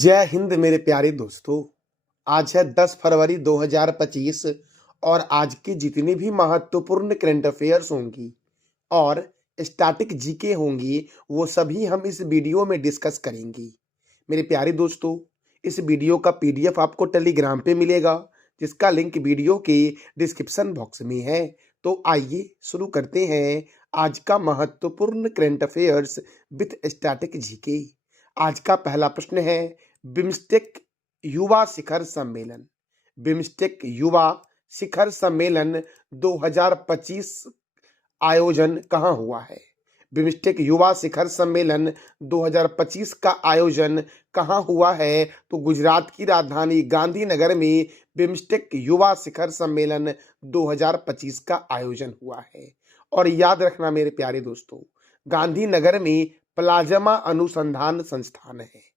जय हिंद मेरे प्यारे दोस्तों। आज है 10 फरवरी 2025 और आज की जितनी भी महत्वपूर्ण करंट अफेयर्स होंगी और स्टैटिक जीके होंगी वो सभी हम इस वीडियो में डिस्कस करेंगे। मेरे प्यारे दोस्तों, इस वीडियो का पीडीएफ आपको टेलीग्राम पे मिलेगा जिसका लिंक वीडियो के डिस्क्रिप्शन बॉक्स में है। तो आइए शुरू करते हैं आज का महत्वपूर्ण current affairs with static GK. आज का पहला प्रश्न है, बिम्स्टेक युवा शिखर सम्मेलन। बिम्स्टेक युवा शिखर सम्मेलन 2025 आयोजन कहाँ हुआ है? बिम्स्टेक युवा शिखर सम्मेलन 2025 का आयोजन कहाँ हुआ है? तो गुजरात की राजधानी गांधीनगर में बिम्स्टेक युवा शिखर सम्मेलन 2025 का आयोजन हुआ है। और याद रखना मेरे प्यारे दोस्तों, गांधीनगर में प्लाज्मा अनुसंधान संस्थान है।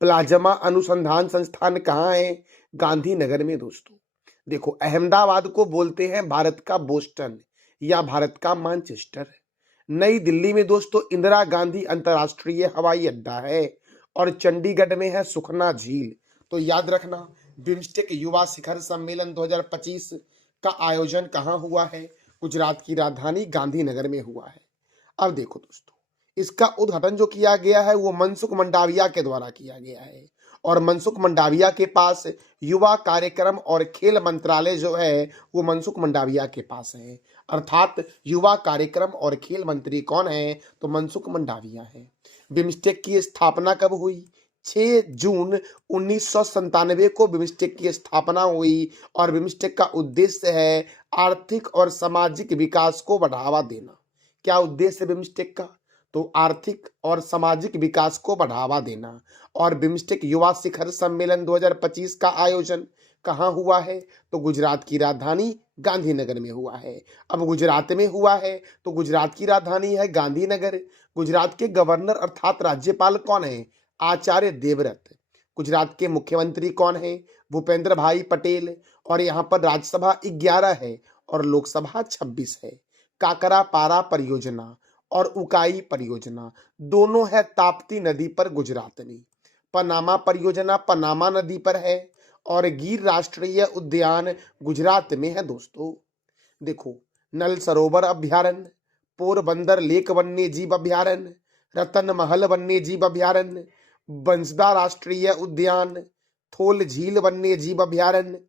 प्लाज्मा अनुसंधान संस्थान कहाँ है? गांधीनगर में दोस्तों। देखो, अहमदाबाद को बोलते हैं भारत का बोस्टन या भारत का मैनचेस्टर। नई दिल्ली में दोस्तों इंदिरा गांधी अंतर्राष्ट्रीय हवाई अड्डा है और चंडीगढ़ में है सुखना झील। तो याद रखना, बिम्स्टेक युवा शिखर सम्मेलन 2025 का आयोजन कहाँ हुआ है? गुजरात की राजधानी गांधीनगर में हुआ है। अब देखो दोस्तों, इसका उद्घाटन जो किया गया है वो मनसुख मंडाविया के द्वारा किया गया है और मनसुख मंडाविया के पास युवा कार्यक्रम और खेल मंत्रालय जो है वो मनसुख मंडाविया के पास है। अर्थात युवा कार्यक्रम और खेल मंत्री कौन है? तो मनसुख मंडाविया है। बिम्स्टेक की स्थापना कब हुई? 6 जून 1997 को बिम्स्टेक की स्थापना हुई और बिम्स्टेक का उद्देश्य है आर्थिक और सामाजिक विकास को बढ़ावा देना। क्या उद्देश्य है बिम्स्टेक का? तो आर्थिक और सामाजिक विकास को बढ़ावा देना। और बिम्स्टेक युवा शिखर सम्मेलन 2025 का आयोजन कहाँ हुआ है? तो गुजरात की राजधानी गांधीनगर में हुआ है। अब गुजरात में हुआ है तो गुजरात की राजधानी है गांधीनगर। गुजरात के गवर्नर अर्थात राज्यपाल कौन है? आचार्य देवव्रत। गुजरात के मुख्यमंत्री कौन है? भूपेंद्र भाई पटेल। और यहाँ पर राज्यसभा 11 है और लोकसभा 26 है। काकरा पारा परियोजना और उकाई परियोजना दोनों है ताप्ती नदी पर गुजरात में। पनामा परियोजना पनामा नदी पर है और गिर राष्ट्रीय उद्यान गुजरात में है दोस्तों। देखो, नल सरोवर अभ्यारण्य, पोरबंदर लेक वन्य जीव अभ्यारण्य, रतन महल वन्य जीव अभ्यारण्य, बंसदा राष्ट्रीय उद्यान, थोल झील वन्य जीव अभ्यारण्य,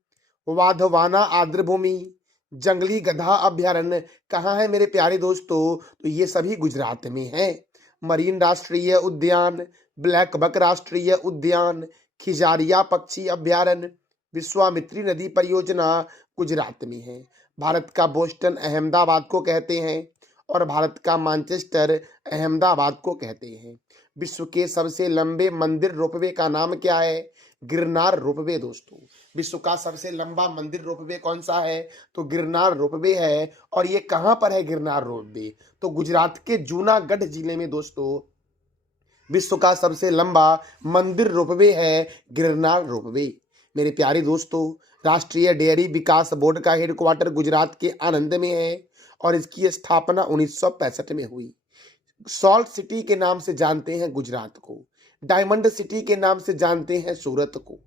वाधवाना आर्द्रभूमि, जंगली गधा अभ्यारण्य कहाँ है मेरे प्यारे दोस्तों? तो ये सभी गुजरात में है। मरीन राष्ट्रीय उद्यान, ब्लैक बक राष्ट्रीय उद्यान, खिजारिया पक्षी अभ्यारण्य, विश्वामित्री नदी परियोजना गुजरात में है। भारत का बोस्टन अहमदाबाद को कहते हैं और भारत का मैनचेस्टर अहमदाबाद को कहते हैं। विश्व के सबसे लंबे मंदिर रोपवे का नाम क्या है? गिरनार रोपवे दोस्तों। विश्व का सबसे लंबा मंदिर रोपवे कौन सा है? तो गिरनार रोपवे है। और ये कहां पर है गिरनार रोपवे? तो गुजरात के जूनागढ़ जिले में दोस्तों विश्व का सबसे लंबा मंदिर रोपवे है गिरनार रोपवे। मेरे प्यारे दोस्तों, राष्ट्रीय डेयरी विकास बोर्ड का हेडक्वार्टर गुजरात के आनंद में है और इसकी स्थापना 1965 में हुई। सॉल्ट सिटी के नाम से जानते हैं गुजरात को, डायमंड सिटी के नाम से जानते हैं सूरत को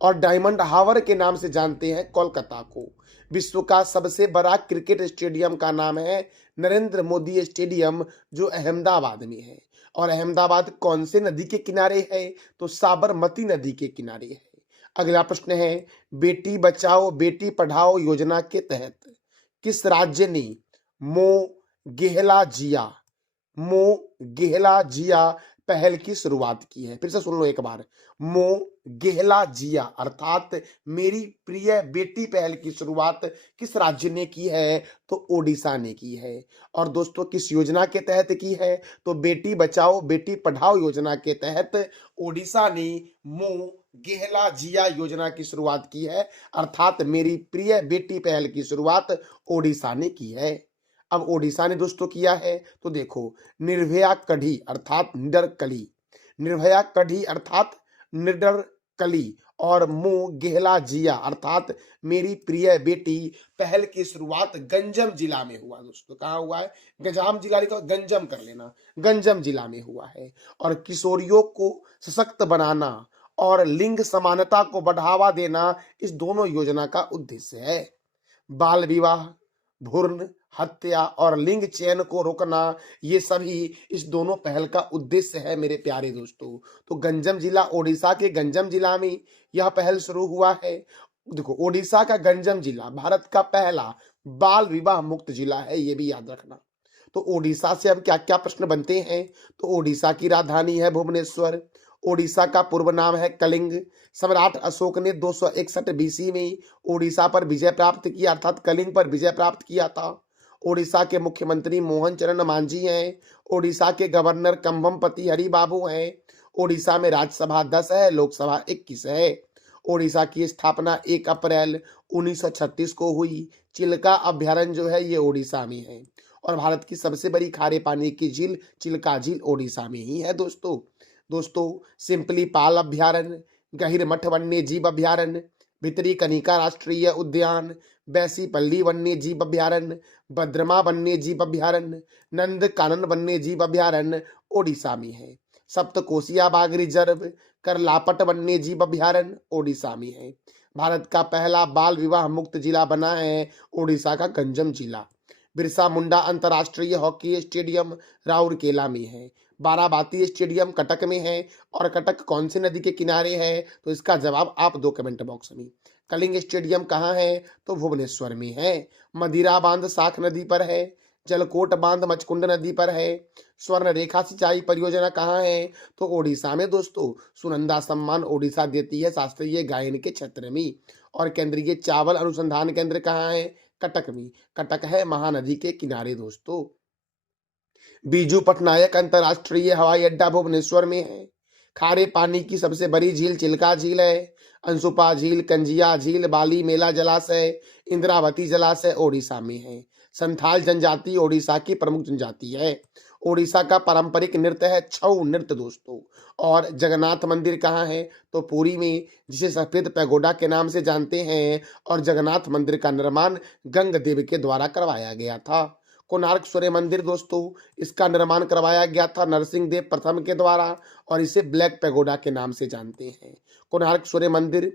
और डायमंड हावर के नाम से जानते हैं कोलकाता को। विश्व का सबसे बड़ा क्रिकेट स्टेडियम का नाम है नरेंद्र मोदी स्टेडियम जो अहमदाबाद में है। और अहमदाबाद कौन से नदी के किनारे है? तो साबरमती नदी के किनारे है। अगला प्रश्न है, बेटी बचाओ बेटी पढ़ाओ योजना के तहत किस राज्य ने मो गेहला जिया पहल की शुरुआत की है? फिर से सुन लो एक बार, मो गेहला जिया अर्थात मेरी प्रिय बेटी पहल की शुरुआत किस राज्य ने की है? तो ओडिशा ने की है। और दोस्तों किस योजना के तहत की है? तो बेटी बचाओ बेटी पढ़ाओ योजना के तहत ओडिशा ने मो गेहला जिया योजना की शुरुआत की है। अर्थात मेरी प्रिय बेटी पहल की शुरुआत ओडिशा ने की है। अब ओडिशा ने दोस्तों किया है तो देखो, निर्भया कढ़ी अर्थात निडर कली, निर्भया कढ़ी अर्थात निडर कली और मो गेहला जिया अर्थात मेरी प्रिय बेटी पहल की शुरुआत गंजम जिला में हुआ दोस्तों। कहाँ हुआ है? गंजाम जिला लिखा, गंजम कर लेना, गंजम जिला में हुआ है। और किशोरियों को सशक्त बनाना और लिंग समानता को बढ़ावा देना इस दोनों योजना का उद्देश्य है। बाल विवाह, भ्रूण हत्या और लिंग चयन को रोकना, ये सभी इस दोनों पहल का उद्देश्य है मेरे प्यारे दोस्तों। तो गंजम जिला, ओडिशा के गंजम जिला में यह पहल शुरू हुआ है। देखो, ओडिशा का गंजम जिला भारत का पहला बाल विवाह मुक्त जिला है, ये भी याद रखना। तो ओडिशा से अब क्या क्या प्रश्न बनते हैं? तो ओडिशा की राजधानी है भुवनेश्वर। ओडिशा का पूर्व नाम है कलिंग। सम्राट अशोक ने 261 बीसी में ओडिशा पर विजय प्राप्त किया, अर्थात कलिंग पर विजय प्राप्त किया था। ओडिशा के मुख्यमंत्री मोहन चरण मांझी हैं। ओडिशा के गवर्नर कंभमपति हरि बाबू हैं। ओडिशा में राज्यसभा 10 है, लोकसभा 21 है। ओडिशा की स्थापना 1 अप्रैल 1936 को हुई। चिल्का अभ्यारण्य जो है ये ओडिशा में है। और भारत की सबसे बड़ी खारे पानी की झील चिल्का झील ओडिशा में ही है दोस्तों सिंपली पाल अभ्यारण्य, गहिरमठ वन्य जीव अभ्यारण्य, भितरी कनिका राष्ट्रीय उद्यान, बैसीपल्ली वन्य जीव अभ्यारण्य, बद्रमा वन्य जीव अभ्यारण्य, नंद कानन वन्य जीव अभ्यारण्य ओडिशा में है। सप्तकोशिया बाघ रिजर्व, करलापट वन्य जीव अभ्यारण्य ओडिशा में है। भारत का पहला बाल विवाह मुक्त जिला बना है ओडिशा का गंजम जिला। बिरसा मुंडा अंतर्राष्ट्रीय हॉकी स्टेडियम राउरकेला में है। बाराबाती स्टेडियम कटक में है। और कटक कौन सी नदी के किनारे है? तो इसका जवाब आप 2 कमेंट बॉक्स में। कलिंग स्टेडियम कहाँ है? तो भुवनेश्वर में है। मदिरा बांध साख नदी पर है। जलकोट बांध मचकुंड नदी पर है। स्वर्ण रेखा सिंचाई परियोजना कहाँ है? तो ओडिशा में दोस्तों। सुनंदा सम्मान ओडिशा देती है शास्त्रीय गायन के क्षेत्र में। और केंद्रीय चावल अनुसंधान केंद्र कहाँ है? कटक में। कटक है महानदी के किनारे दोस्तों। बीजू पटनायक अंतर्राष्ट्रीय हवाई अड्डा भुवनेश्वर में है। खारे पानी की सबसे बड़ी झील चिल्का झील है। अंशुपा झील, कंजिया झील, बाली मेला जलाशय, इंद्रावती जलाशय ओडिशा में है। संथाल जनजाति ओडिशा की प्रमुख जनजाति है। ओडिशा का पारंपरिक नृत्य है छऊ नृत्य दोस्तों। और जगन्नाथ मंदिर कहाँ है? तो पुरी में, जिसे सफेद पैगोडा के नाम से जानते हैं। और जगन्नाथ मंदिर का निर्माण गंगदेव के द्वारा करवाया गया था। कोणार्क सूर्य मंदिर दोस्तों, इसका निर्माण करवाया गया था नरसिंह देव प्रथम के द्वारा। और इसे ब्लैक पैगोडा के नाम से जानते हैं। कोणार्क सूर्य मंदिर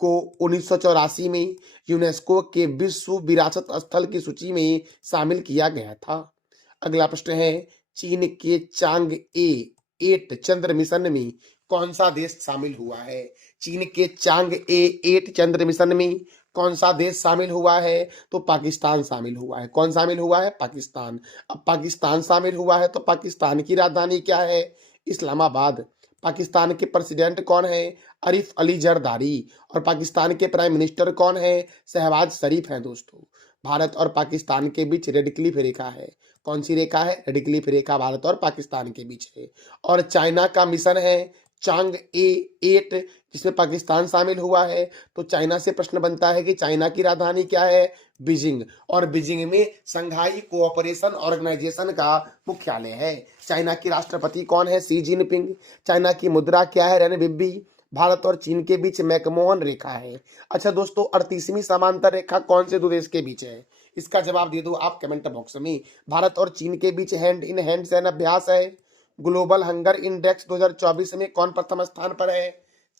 को 1984 में यूनेस्को के विश्व विरासत स्थल की सूची में शामिल किया गया था। अगला प्रश्न है, चीन के चांग ए 8 चंद्र मिशन में कौन सा देश शामिल हुआ है? चीन के चांग ए 8 चंद्र मिशन में कौन सा देश शामिल हुआ है? तो पाकिस्तान शामिल हुआ है। कौन शामिल हुआ है? पाकिस्तान। अब पाकिस्तान शामिल हुआ है तो पाकिस्तान की राजधानी क्या है? इस्लामाबाद। पाकिस्तान के प्रेसिडेंट कौन है? आरिफ अली जरदारी। और पाकिस्तान के प्राइम मिनिस्टर कौन है? शहबाज शरीफ हैं दोस्तों। भारत और पाकिस्तान के बीच रेड क्लिफ रेखा है। कौन सी रेखा है? रेड क्लिफ रेखा भारत और पाकिस्तान के बीच है। और चाइना का मिशन है चांग ए 8, जिसमें पाकिस्तान शामिल हुआ है। तो चाइना से प्रश्न बनता है कि चाइना की राजधानी क्या है? बीजिंग। और बीजिंग में संघाई कोऑपरेशन ऑर्गेनाइजेशन का मुख्यालय है। चाइना की राष्ट्रपति कौन है? Xi Jinping. चाइना की मुद्रा क्या है? रेनबिब्बी। भारत और चीन के बीच मैकमोहन रेखा है। अच्छा दोस्तों, 38वीं समांतर रेखा कौन से दो देश के बीच है? इसका जवाब दे दो आप कमेंट बॉक्स में। भारत और चीन के बीच हैंड इन हैंड सैन्य अभ्यास है। ग्लोबल हंगर इंडेक्स 2024 में कौन प्रथम स्थान पर है?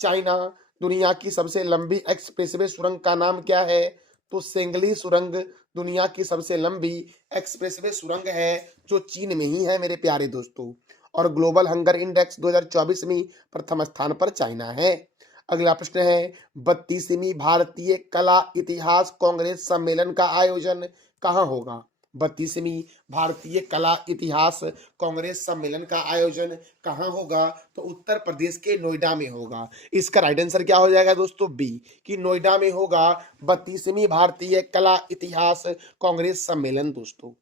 चाइना। दुनिया की सबसे लंबी एक्सप्रेसवे सुरंग का नाम क्या है? तो सेंगली सुरंग दुनिया की सबसे लंबी एक्सप्रेसवे सुरंग है, जो चीन में ही है मेरे प्यारे दोस्तों। और ग्लोबल हंगर इंडेक्स 2024 में प्रथम स्थान पर चाइना है। अगला प्रश्न है, 32वीं भारतीय कला इतिहास कांग्रेस सम्मेलन का आयोजन कहाँ होगा? 32वीं भारतीय कला इतिहास कांग्रेस सम्मेलन का आयोजन कहाँ होगा? तो उत्तर प्रदेश के नोएडा में होगा। इसका राइट आंसर क्या हो जाएगा दोस्तों? बी, कि नोएडा में होगा 32वीं भारतीय कला इतिहास कांग्रेस सम्मेलन दोस्तों।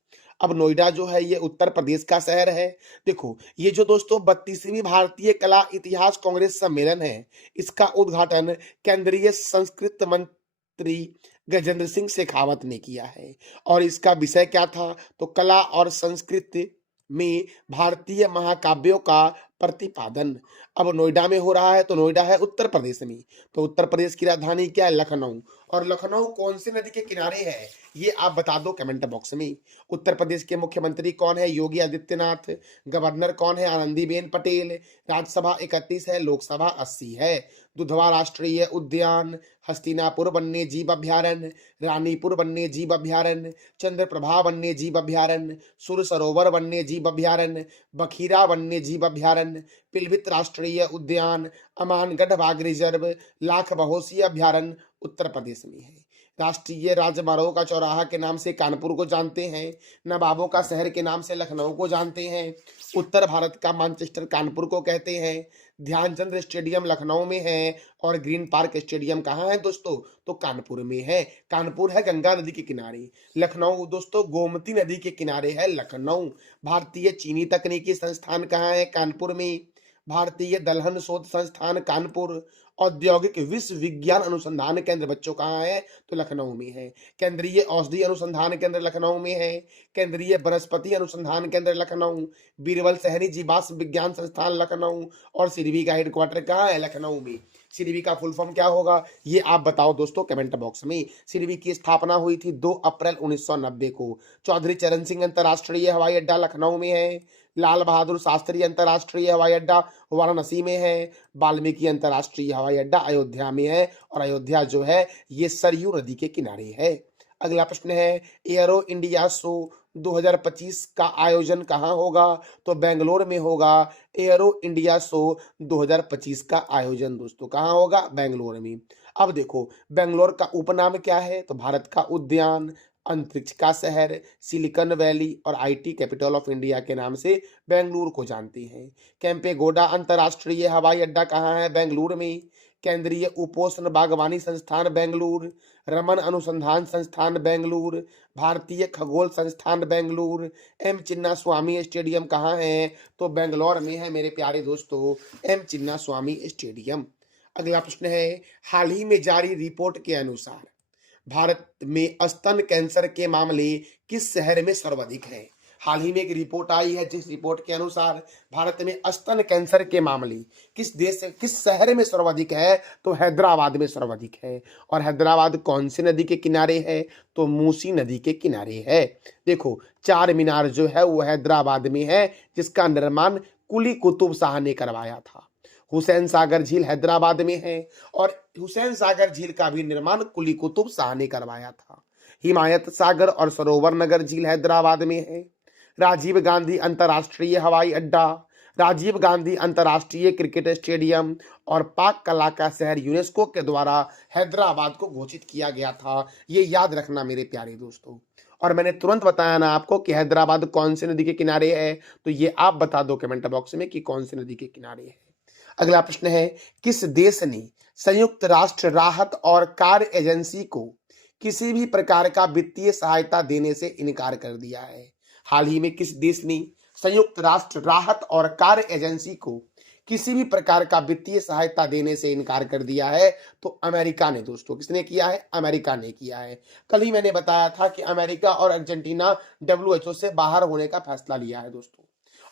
अब नोएडा जो है ये उत्तर प्रदेश का शहर है। देखो, ये जो दोस्तों 32वीं भारतीय कला इतिहास कांग्रेस सम्मेलन है, इसका उद्घाटन केंद्रीय संस्कृति मंत्री गजेंद्र सिंह शेखावत ने किया है। और इसका विषय क्या था? तो कला और संस्कृति में भारतीय महाकाव्यों का प्रतिपादन। अब नोएडा में हो रहा है तो नोएडा है उत्तर प्रदेश में, तो उत्तर प्रदेश की राजधानी क्या है? लखनऊ। और लखनऊ कौन सी नदी के किनारे है? ये आप बता दो कमेंट बॉक्स में। उत्तर प्रदेश के मुख्यमंत्री कौन है? योगी आदित्यनाथ। गवर्नर कौन है? आनंदीबेन पटेल। राज्यसभा 31 है, लोकसभा 80 है। दुधवा राष्ट्रीय उद्यान, हस्तिनापुर वन्य जीव अभ्यारण्य, रानीपुर वन्य जीव अभ्यारण्य, चंद्रप्रभा वन्य जीव अभ्यारण्य, सुर सरोवर वन्य जीव अभ्यारण्य, बखीरा वन्य जीव अभ्यारण्य, पिलभित राष्ट्रीय उद्यान, अमानगढ़ बाघ रिजर्व, लाख बहोसी अभ्यारण्य उत्तर प्रदेश में है। राष्ट्रीय राजमार्गों का चौराहा के नाम से कानपुर को जानते हैं। नवाबों का शहर के नाम से लखनऊ को जानते हैं। उत्तर भारत का मैनचेस्टर कानपुर को कहते हैं। ध्यानचंद स्टेडियम लखनऊ में है और ग्रीन पार्क स्टेडियम कहाँ है दोस्तों? तो कानपुर में है। कानपुर है गंगा नदी के किनारे। लखनऊ दोस्तों गोमती नदी के किनारे है लखनऊ। भारतीय चीनी तकनीकी संस्थान कहाँ है? कानपुर में। भारतीय दलहन शोध संस्थान कानपुर। औद्योगिक विश्वविज्ञान अनुसंधान केंद्र बच्चों कहाँ है? तो लखनऊ में है। केंद्रीय औषधि अनुसंधान केंद्र लखनऊ में है। केंद्रीय वनस्पति अनुसंधान केंद्र लखनऊ। बीरबल शहरी जीवाश्म विज्ञान संस्थान लखनऊ। और सिरवी का हेडक्वार्टर कहाँ है? लखनऊ में। सिरवी का फुल फॉर्म क्या होगा? ये आप बताओ दोस्तों कमेंट बॉक्स में। सिरवी की स्थापना हुई थी 2 अप्रैल 1990 को। चौधरी चरण सिंह अंतर्राष्ट्रीय हवाई अड्डा लखनऊ में है। लाल बहादुर शास्त्री अंतर्राष्ट्रीय हवाई अड्डा वाराणसी में है। वाल्मीकि अंतर्राष्ट्रीय हवाई अड्डा अयोध्या में है। और अयोध्या जो है ये सरयू नदी के किनारे है। अगला प्रश्न है एयरो इंडिया शो 2025 का आयोजन कहाँ होगा? तो बेंगलोर में होगा। एयरो इंडिया शो 2025 का आयोजन दोस्तों कहाँ होगा? बेंगलोर में। अब देखो बेंगलोर का उपनाम क्या है? तो भारत का उद्यान, अंतरिक्ष का शहर, सिलिकॉन वैली और आईटी कैपिटल ऑफ इंडिया के नाम से बेंगलुरु को जानते हैं। केम्पेगौड़ा अंतर्राष्ट्रीय हवाई अड्डा कहाँ है? बेंगलुरु में। केंद्रीय उपोष्ण बागवानी संस्थान बेंगलुरु। रमन अनुसंधान संस्थान बेंगलुरु। भारतीय खगोल संस्थान बेंगलुरु। एम चिन्ना स्वामी स्टेडियम कहाँ है? तो बेंगलोर में है मेरे प्यारे दोस्तों एम चिन्ना स्वामी स्टेडियम। अगला प्रश्न है हाल ही में जारी रिपोर्ट के अनुसार भारत में स्तन कैंसर के मामले किस शहर में सर्वाधिक है? हाल ही में एक रिपोर्ट आई है जिस रिपोर्ट के अनुसार भारत में स्तन कैंसर के मामले किस शहर में सर्वाधिक है? तो हैदराबाद में सर्वाधिक है। और हैदराबाद कौन सी नदी के किनारे है? तो मूसी नदी के किनारे है। देखो चार मीनार जो है वो हैदराबाद में है जिसका निर्माण कुली कुतुब शाह ने करवाया था। हुसैन सागर झील हैदराबाद में है और हुसैन सागर झील का भी निर्माण कुली कुतुब शाह ने करवाया था। हिमायत सागर और सरोवर नगर झील हैदराबाद में है। राजीव गांधी अंतर्राष्ट्रीय हवाई अड्डा, राजीव गांधी अंतर्राष्ट्रीय क्रिकेट स्टेडियम और पाक कला का शहर यूनेस्को के द्वारा हैदराबाद को घोषित किया गया था। ये याद रखना मेरे प्यारे दोस्तों। और मैंने तुरंत बताया ना आपको कि हैदराबाद कौन सी नदी के किनारे है, तो ये आप बता दो कमेंट बॉक्स में कि कौन सी नदी के किनारे है। अगला प्रश्न है किस देश ने संयुक्त राष्ट्र राहत और कार्य एजेंसी को किसी भी प्रकार का वित्तीय सहायता देने से इनकार कर दिया है? हाल ही में किस देश ने संयुक्त राष्ट्र राहत और कार्य एजेंसी को किसी भी प्रकार का वित्तीय सहायता देने से इनकार कर दिया है? तो अमेरिका ने दोस्तों। किसने किया है? अमेरिका ने किया है। कल ही मैंने बताया था कि अमेरिका और अर्जेंटीना WHO से बाहर होने का फैसला लिया है दोस्तों।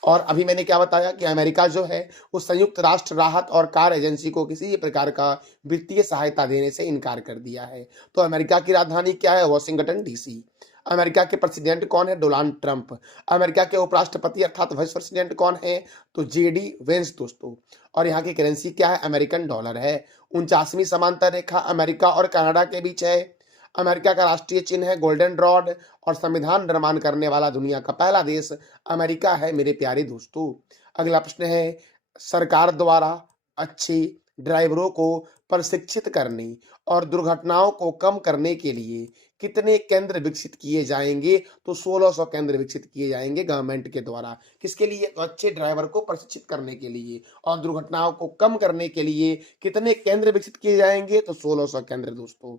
और अभी मैंने क्या बताया कि अमेरिका जो है वो संयुक्त राष्ट्र राहत और कार्य एजेंसी को किसी भी प्रकार का वित्तीय सहायता देने से इनकार कर दिया है। तो अमेरिका की राजधानी क्या है? Washington DC। अमेरिका के प्रेसिडेंट कौन है? Donald Trump. अमेरिका के उपराष्ट्रपति अर्थात वाइस प्रेसिडेंट कौन है? तो JD वेंस दोस्तों। और यहाँ की करेंसी क्या है? अमेरिकन डॉलर है। 49वीं समांतर रेखा अमेरिका और कनाडा के बीच है। अमेरिका का राष्ट्रीय चिन्ह है गोल्डन रॉड और संविधान निर्माण करने वाला दुनिया का पहला देश अमेरिका है मेरे प्यारे दोस्तों। अगला प्रश्न है सरकार द्वारा अच्छे ड्राइवरों को प्रशिक्षित करने और दुर्घटनाओं को कम करने के लिए कितने केंद्र विकसित किए जाएंगे? तो 1600 केंद्र विकसित किए जाएंगे गवर्नमेंट के द्वारा। किसके लिए? तो अच्छे ड्राइवर को प्रशिक्षित करने के लिए। और दुर्घटनाओं को कम करने के लिए कितने केंद्र विकसित किए जाएंगे? तो 1600 केंद्र दोस्तों।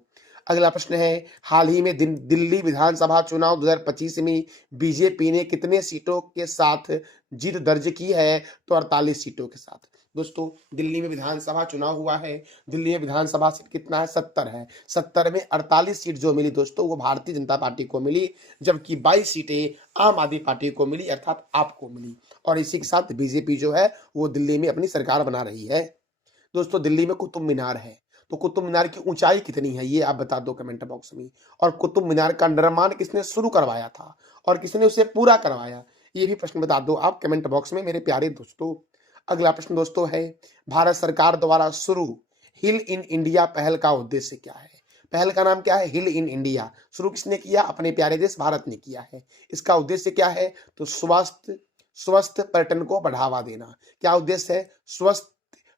अगला प्रश्न है हाल ही में दिल्ली विधानसभा चुनाव 2025 में बीजेपी ने कितने सीटों के साथ जीत दर्ज की है? तो 48 सीटों के साथ। दोस्तों दिल्ली में विधानसभा चुनाव हुआ है। दिल्ली में विधानसभा सीट कितना है? 70 है। 70 में 48 सीट जो मिली दोस्तों वो भारतीय जनता पार्टी को मिली, जबकि 22 सीटें आम आदमी पार्टी को मिली अर्थात आपको मिली। और इसी के साथ बीजेपी जो है वो दिल्ली में अपनी सरकार बना रही है। दोस्तों दिल्ली में कुतुब मीनार है, तो कुतुब मीनार की ऊंचाई कितनी है ये आप बता दो कमेंट बॉक्स में। और कुतुब मीनार का निर्माण किसने शुरू करवाया था और किसने उसे पूरा करवाया, ये भी प्रश्न बता दो आप कमेंट बॉक्स में मेरे प्यारे दोस्तों। अगला प्रश्न दोस्तों है, भारत सरकार द्वारा शुरू हिल इन इंडिया पहल का उद्देश्य क्या है? पहल का नाम क्या है? हिल इन इंडिया। शुरू किसने किया? अपने प्यारे देश भारत ने किया है। इसका उद्देश्य क्या है? तो स्वस्थ स्वस्थ पर्यटन को बढ़ावा देना। क्या उद्देश्य है? स्वस्थ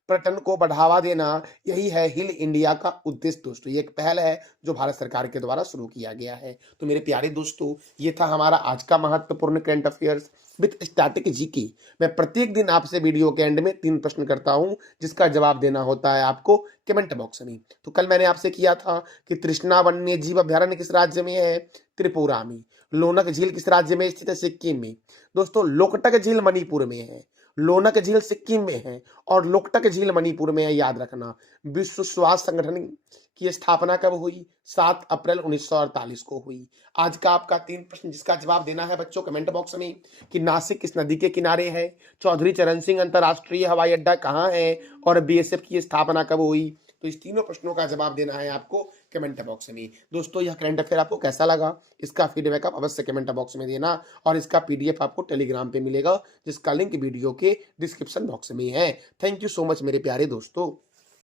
पर्यटन को बढ़ावा देना, यही है हिल इंडिया का उद्देश्य दोस्तों। ये एक पहल है जो भारत सरकार के द्वारा शुरू किया गया है। तो मेरे प्यारे दोस्तों ये था हमारा आज का महत्वपूर्ण current affairs with static GK. मैं प्रत्येक दिन आपसे वीडियो के एंड में 3 प्रश्न करता हूं जिसका जवाब देना होता है आपको कमेंट बॉक्स में। तो कल मैंने आपसे किया था कि तृष्णा वन्य जीव अभ्यारण्य किस राज्य में है? त्रिपुरा में। लोनक झील किस राज्य में स्थित है? सिक्किम में। दोस्तों लोकटक झील मणिपुर में है, लोनक झील सिक्किम में है और लोकटक झील मणिपुर में है, याद रखना। विश्व स्वास्थ्य संगठन की स्थापना कब हुई? 7 अप्रैल 1948 को हुई। आज का आपका 3 प्रश्न जिसका जवाब देना है बच्चों कमेंट बॉक्स में कि नासिक किस नदी के किनारे है, चौधरी चरण सिंह अंतरराष्ट्रीय हवाई अड्डा कहाँ है और बीएसएफ की स्थापना कब हुई। तो इस तीनों प्रश्नों का जवाब देना है आपको कमेंट बॉक्स में। दोस्तों यह करंट अफेयर आपको कैसा लगा इसका फीडबैक आप अवश्य कमेंट बॉक्स में देना और इसका पीडीएफ आपको टेलीग्राम पे मिलेगा जिसका लिंक वीडियो के डिस्क्रिप्शन बॉक्स में है। थैंक यू सो मच मेरे प्यारे दोस्तों।